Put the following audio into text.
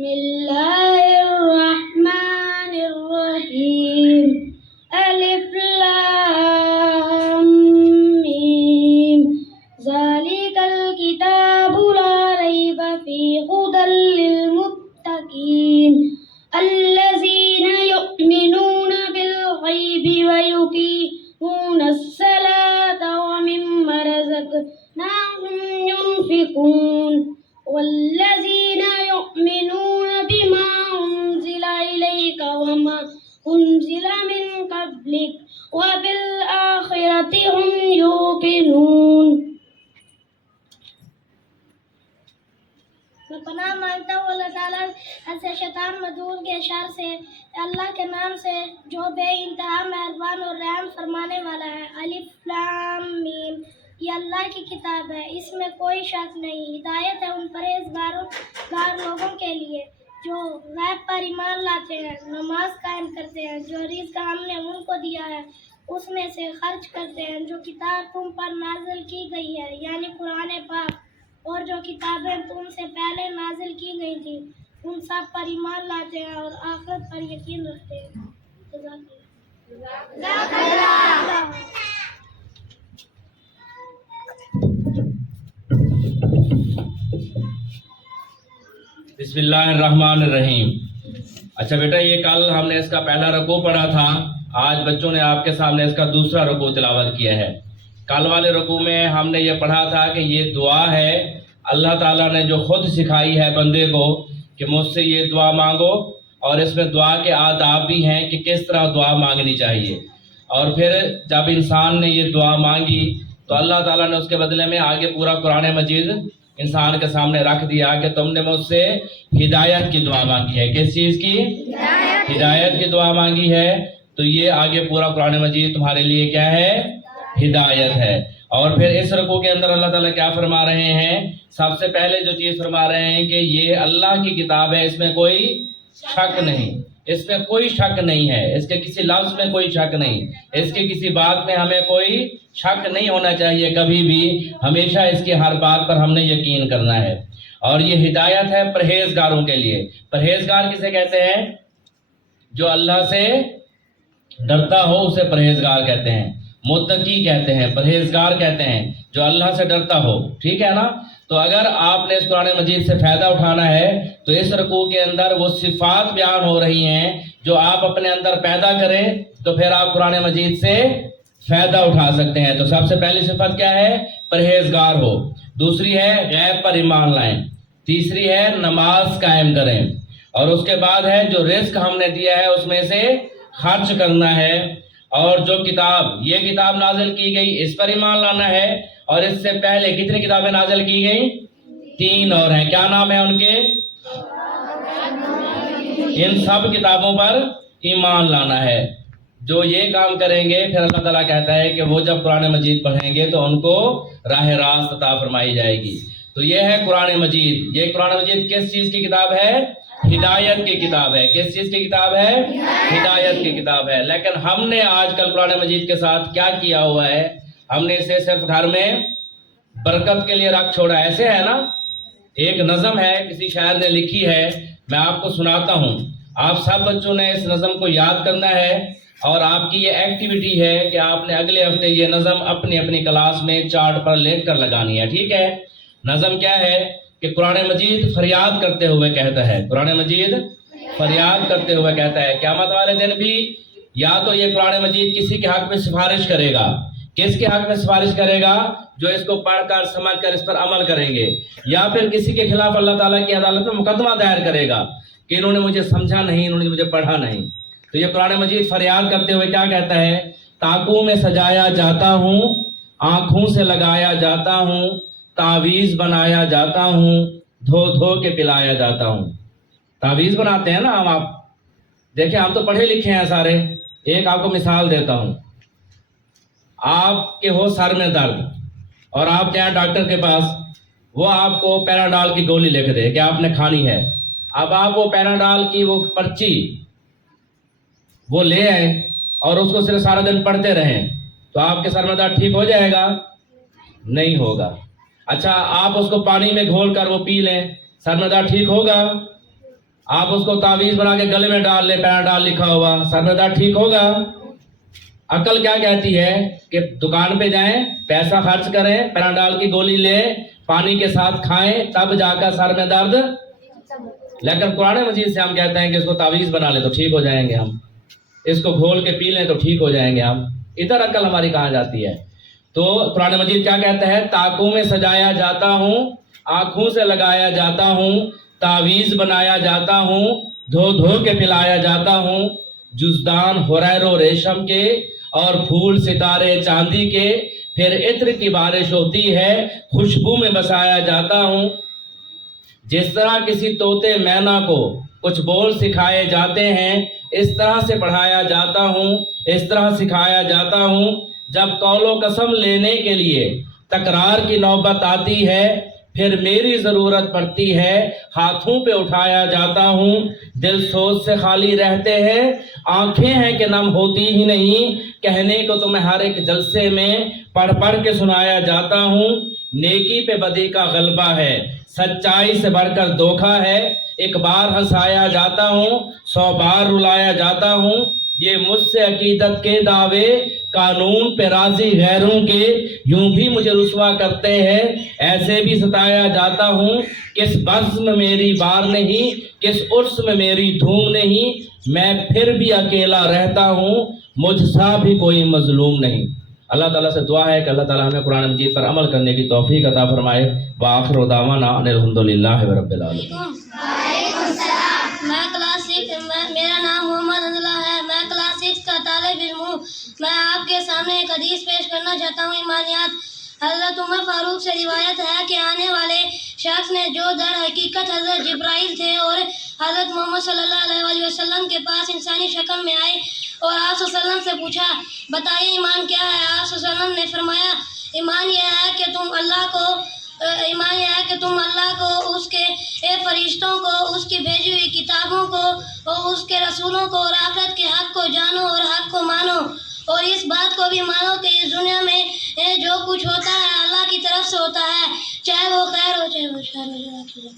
بسم الله الرحمن الرحيم ألف لام ميم ذلك الكتاب لا ريب فيه هدى للمتقين الذين يؤمنون بالغيب ويقيمون الصلاة ومما رزقناهم ينفقون والذين يؤمنون بما أنزل إليك وما أنزل من قبلك وبالآخرة هم يوقنون. میں پناہ مانگتا ہوں اللہ تعالیٰ سے شیطان مدعو کے شر سے، اللہ کے نام سے جو بے انتہا مہربان اور رحم فرمانے والا ہے۔ الف لام میم، یہ اللہ کی کتاب ہے، اس میں کوئی شک نہیں، ہدایت ہے ان پرہیزگار لوگوں کے لیے جو غیب پر ایمان لاتے ہیں، نماز قائم کرتے ہیں، جو رزق ہم نے ان کو دیا ہے اس میں سے خرچ کرتے ہیں، جو کتاب تم پر نازل کی گئی ہے یعنی قرآن پاک، اور جو کتابیں تم سے پہلے نازل کی گئی تھیں ان سب پر ایمان لاتے ہیں اور آخرت پر یقین رکھتے ہیں۔ جزاک اللہ۔ بسم اللہ الرحمن الرحیم۔ اچھا بیٹا، یہ کل ہم نے اس کا پہلا رکوع پڑھا تھا، آج بچوں نے آپ کے سامنے اس کا دوسرا رکوع تلاوت کیا ہے۔ کل والے رکوع میں ہم نے یہ پڑھا تھا کہ یہ دعا ہے اللہ تعالیٰ نے جو خود سکھائی ہے بندے کو کہ مجھ سے یہ دعا مانگو، اور اس میں دعا کے آداب بھی ہیں کہ کس طرح دعا مانگنی چاہیے۔ اور پھر جب انسان نے یہ دعا مانگی تو اللہ تعالیٰ نے اس کے بدلے میں آگے پورا قرآن مجید انسان کے سامنے رکھ دیا کہ تم نے مجھ سے ہدایت کی دعا مانگی ہے۔ کس چیز کی؟ ہدایت کی دعا مانگی ہے، تو یہ آگے پورا قرآن مجید تمہارے لیے کیا ہے؟ ہدایت ہے۔ اور پھر اس رکوع کے اندر اللہ تعالیٰ کیا فرما رہے ہیں؟ سب سے پہلے جو چیز فرما رہے ہیں کہ یہ اللہ کی کتاب ہے، اس میں کوئی شک نہیں، اس میں کوئی شک نہیں ہے، اس کے کسی لفظ میں کوئی شک نہیں، اس کی کسی بات میں ہمیں کوئی شک نہیں ہونا چاہیے کبھی بھی، ہمیشہ اس کی ہر بات پر ہم نے یقین کرنا ہے۔ اور یہ ہدایت ہے پرہیزگاروں کے لیے۔ پرہیزگار کسے کہتے ہیں؟ جو اللہ سے ڈرتا ہو اسے پرہیزگار کہتے ہیں، متقی کہتے ہیں، پرہیزگار کہتے ہیں، جو اللہ سے ڈرتا ہو، ٹھیک ہے نا؟ تو اگر آپ نے اس قرآن مجید سے فائدہ اٹھانا ہے تو اس رکوع کے اندر وہ صفات بیان ہو رہی ہیں جو آپ اپنے اندر پیدا کریں تو پھر آپ قرآن مجید سے فائدہ اٹھا سکتے ہیں۔ تو سب سے پہلی صفت کیا ہے؟ پرہیزگار ہو۔ دوسری ہے غیب پر ایمان لائیں۔ تیسری ہے نماز قائم کریں۔ اور اس کے بعد ہے جو رزق ہم نے دیا ہے اس میں سے خرچ کرنا ہے۔ اور جو کتاب، یہ کتاب نازل کی گئی اس پر ایمان لانا ہے۔ اور اس سے پہلے کتنی کتابیں نازل کی گئیں؟ 3 اور ہیں، کیا نام ہے ان کے؟ ان سب کتابوں پر ایمان لانا ہے۔ جو یہ کام کریں گے پھر اللہ تعالیٰ کہتا ہے کہ وہ جب قرآن مجید پڑھیں گے تو ان کو راہ راست عطا فرمائی جائے گی۔ تو یہ ہے قرآن مجید۔ یہ قرآن مجید کس چیز کی کتاب ہے؟ ہدایت کی کتاب ہے۔ کس چیز کی کتاب ہے؟ ہدایت کی کتاب ہے۔ لیکن ہم نے آج کل قرآن مجید کے ساتھ کیا کیا ہوا ہے؟ ہم نے اسے صرف گھر میں برکت کے لیے رکھ چھوڑا۔ ایسے ہے نا، ایک نظم ہے کسی شاعر نے لکھی ہے، میں آپ کو سناتا ہوں۔ آپ سب بچوں نے اس نظم کو یاد کرنا ہے، اور آپ کی یہ ایکٹیویٹی ہے کہ آپ نے اگلے ہفتے یہ نظم اپنی اپنی کلاس میں چارٹ پر لکھ کر لگانی ہے، ٹھیک ہے؟ نظم کیا ہے کہ قرآن مجید فریاد کرتے ہوئے کہتا ہے، قرآن مجید فریاد کرتے ہوئے کہتا ہے قیامت والے دن بھی یا تو یہ قرآن مجید کسی کے حق میں سفارش کرے گا۔ کس کے حق میں سفارش کرے گا؟ جو اس کو پڑھ کر سمجھ کر اس پر عمل کریں گے، یا پھر کسی کے خلاف اللہ تعالیٰ کی عدالت میں مقدمہ دائر کرے گا کہ انہوں نے مجھے سمجھا نہیں، انہوں نے مجھے پڑھا نہیں۔ تو یہ قرآن مجید فریاد کرتے ہوئے کیا کہتا ہے؟ تاکوں میں سجایا جاتا ہوں، آنکھوں سے لگایا جاتا ہوں، تعویذ بنایا جاتا ہوں، دھو دھو کے پلایا جاتا ہوں۔ تعویذ بناتے ہیں نا ہم، آپ دیکھیں ہم تو پڑھے لکھے ہیں سارے۔ ایک آپ کو مثال دیتا ہوں، آپ کے ہو سر میں درد اور آپ جائیں ڈاکٹر کے پاس، وہ آپ کو پیراڈال کی گولی لکھ دے کہ آپ نے کھانی ہے۔ اب آپ وہ پیراڈال کی وہ پرچی وہ لے آئے اور اس کو صرف سارا دن پڑھتے رہیں تو آپ کے سر میں درد ٹھیک ہو جائے گا؟ نہیں ہوگا۔ اچھا آپ اس کو پانی میں گھول کر وہ پی لیں، سر میں درد ٹھیک ہوگا؟ آپ اس کو تعویذ بنا کے گلے میں ڈال لے، پیناڈال لکھا ہوا، سر میں درد ٹھیک ہوگا؟ عقل کیا کہتی ہے کہ دکان پہ جائیں، پیسہ خرچ کریں، پیناڈال کی گولی لیں، پانی کے ساتھ کھائیں، تب جا کر سر میں درد۔ لیکن قرآن مجید سے ہم کہتے ہیں کہ اس کو تعویذ بنا لیں تو ٹھیک ہو جائیں گے ہم، اس کو گھول کے پی لیں تو ٹھیک ہو جائیں گے ہم۔ ادھر عقل ہماری کہاں جاتی ہے؟ تو قرآن مجید کیا کہتا ہے؟ تاکوں میں سجایا جاتا ہوں، آنکھوں سے لگایا جاتا ہوں، تعویذ بنایا جاتا ہوں، دھو دھو کے پلایا جاتا ہوں، جزدان حریر و ریشم کے اور پھول ستارے چاندی کے، پھر عطر کی بارش ہوتی ہے، خوشبو میں بسایا جاتا ہوں۔ جس طرح کسی طوطے مینا کو کچھ بول سکھائے جاتے ہیں، اس طرح سے پڑھایا جاتا ہوں، اس طرح سکھایا جاتا ہوں۔ جب قول و قسم لینے کے لیے تکرار کی نوبت آتی ہے، پھر میری ضرورت پڑتی ہے، ہاتھوں پہ اٹھایا جاتا ہوں۔ دل سوچ سے خالی رہتے ہیں، آنکھیں ہیں کہ نم ہوتی ہی نہیں، کہنے کو تمہیں ہر ایک جلسے میں پڑھ پڑھ کے سنایا جاتا ہوں۔ نیکی پہ بدی کا غلبہ ہے، سچائی سے بڑھ کر دھوکا ہے، ایک بار ہنسایا جاتا ہوں، 100 بار رلایا جاتا ہوں۔ یہ مجھ سے عقیدت کے دعوے، قانون پہ راضی غیروں کے، یوں بھی مجھے رسوا کرتے ہیں، ایسے بھی ستایا جاتا ہوں۔ کس بزم میں میری بار نہیں، کس عرس میں میری دھوم نہیں، میں پھر بھی اکیلا رہتا ہوں، مجھ سا بھی کوئی مظلوم نہیں۔ اللہ تعالیٰ سے دعا ہے کہ اللہ تعالیٰ ہمیں قرآن مجید پر عمل کرنے کی توفیق عطا فرمائے۔ وآخر دعوانا ان الحمدللہ رب العالمین۔ میں کلاس 6، میرا نام محمد انزلہ ہے، میں کلاس 6 کا طالب علم ہوں۔ میں آپ کے سامنے ایک حدیث پیش کرنا چاہتا ہوں۔ ایمانیات حضرت عمر فاروق سے روایت ہے کہ آنے والے شخص نے جو در حقیقت حضرت جبرائیل تھے اور حضرت محمد صلی اللہ علیہ وسلم کے پاس انسانی شکل میں آئے اور آپ صلی اللہ علیہ وسلم سے پوچھا، بتائیے ایمان کیا ہے؟ آپ صلی اللہ علیہ وسلم نے فرمایا، ایمان یہ ہے کہ تم اللہ کو، اس کے فرشتوں کو، اس کی بھیجی ہوئی کتابوں کو اور اس کے رسولوں کو اور آخرت کے حق کو جانو اور حق کو مانو، اور اس بات کو بھی مانو کہ اس دنیا میں جو کچھ ہوتا ہے اللہ کی طرف سے ہوتا ہے، چاہے وہ خیر ہو چاہے وہ شر ہو۔